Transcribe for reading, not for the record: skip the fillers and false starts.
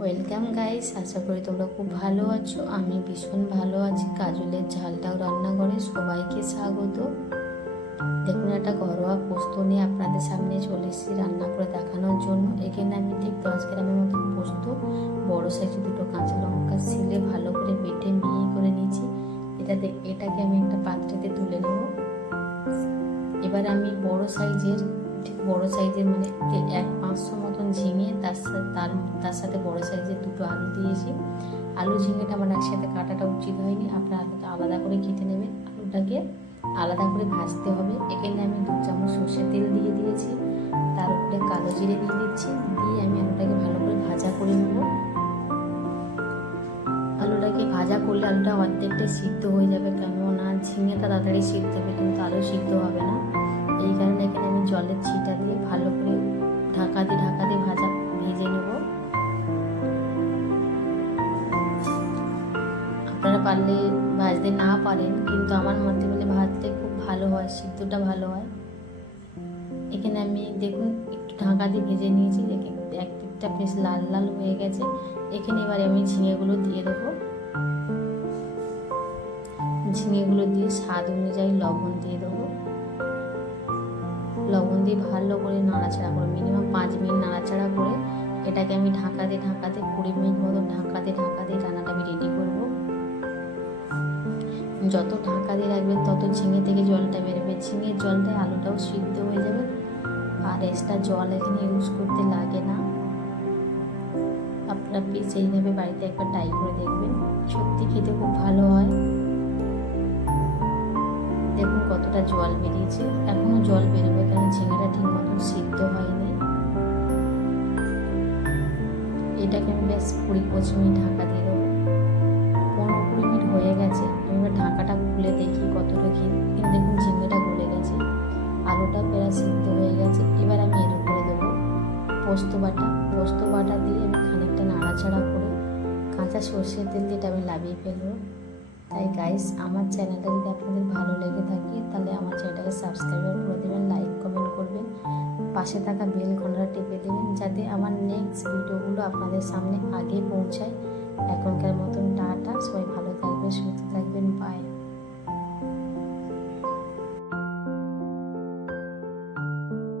Welcome guys, আশা করি তোমরা খুব ভালো আছো। আমি ভীষণ ভালো আছি। কাজলের ঝালটাও রান্না করে সবাইকে স্বাগত। দেখুন, একটা ঘরোয়া পোস্ত নিয়ে আপনাদের সামনে চলে এসেছি রান্না করে দেখানোর জন্য। এখানে আমি ঠিক 10 গ্রামের মতো পোস্ত, বড় সাইজে দুটো কাঁচা লঙ্কা ছিলে ভালো করে বেটে মিহি করে নিয়েছি। এটাকে আমি একটা পাত্রেতে তুলে নেব। এবার আমি বড় সাইজের মানে 500 মতন ঝিঙে, তার সাথে বড় সাইজের দুটো আলু দিয়েছি। আলু ঝিঙেটা আমার একসাথে কাটাটা উচিত হয়নি, আপনার আলুটা আলাদা করে কেটে নেবেন। আলুটাকে আলাদা করে ভাজতে হবে। এখানে আমি 2 চামচ সর্ষের তেল দিয়ে দিয়েছি, তার উপরে কালো জিরে দিয়ে দিচ্ছি। দিয়ে আমি আলুটাকে ভালো করে ভাজা করে নেব। আলুটাকে ভাজা করলে আলুটা অর্ধেকটা সিদ্ধ হয়ে যাবে, কেননা ঝিঙেটা তাড়াতাড়ি সিদ্ধ হবে কিন্তু আলু সিদ্ধ হবে না। এই কারণে এখানে আমি জলের ছিটা দিয়ে ভালো করে ঢাকা দিয়ে ভেজে নেব। আপনারা পারলে ভাজতে না পারেন, কিন্তু আমার মতে বলে ভাজতে খুব ভালো হয়, সিদ্ধটা ভালো হয়। এখানে আমি দেখুন একটু ঢাকা দিয়ে ভেজে নিয়েছি, দেখে এক দিকটা বেশ লাল লাল হয়ে গেছে। এখানে এবারে আমি ঝিঙেগুলো দিয়ে দেবো। ঝিঙেগুলো দিয়ে স্বাদ অনুযায়ী লবণ দিয়ে দেবো। লবণ দিয়ে ভালো করে নাড়াচাড়া করে মিনিমাম 5 মিনিট নাড়াচাড়া করে এটাকে আমি ঢাকা দিয়ে 20 মিনিট মতো ঢাকা দিয়ে রান্নাটা আমি রেডি করব। যত ঢাকা দিয়ে রাখবেন তত ঝিঙে থেকে জলটা বেরোবে। ঝিঙের জলটায় আলুটাও সিদ্ধ হয়ে যাবে, আর এক্সট্রা জল এখানে ইউজ করতে লাগে না। আপনারা প্লিজ এইভাবে বাড়িতে একবার ট্রাই করে দেখবেন, সত্যি খেতে খুব ভালো হয়। দেখুন কতটা জল বেরিয়েছে, এখনো জল বেরোবে কারণ ঝিঙেটা ঠিক মতন সিদ্ধ হয়নি। এটাকে আমি বেশ 20-25 মিনিট ঢাকা দিয়ে দেবো। 15-20 মিনিট হয়ে গেছে। আমি এবার ঢাকাটা খুলে দেখি কতটা কি। কিন্তু দেখুন ঝিঙেটা গলে গেছে, আলুটা প্রায় সিদ্ধ হয়ে গেছে। এবার আমি এর উপরে দেবো পোস্ত বাটা দিয়ে আমি খানিকটা নাড়াচাড়া করে কাঁচা সর্ষের তেল দিয়ে এটা আমি লাভিয়ে ফেলবো। তাই গাইস, আমার চ্যানেলটা যদি আপনাদের ভালো লেগে থাকে তাহলে আমার চ্যানেলটাকে সাবস্ক্রাইব করে দেবেন, লাইক কমেন্ট করবেন, পাশে থাকা বেল ঘন্টাটা টিপে দেবেন যাতে আমার নেক্সট ভিডিওগুলো আপনাদের সামনে আগে পৌঁছায়। এখনকার মতন টাটা, সবাই ভালো থাকবেন, সুস্থ থাকবেন, বাই।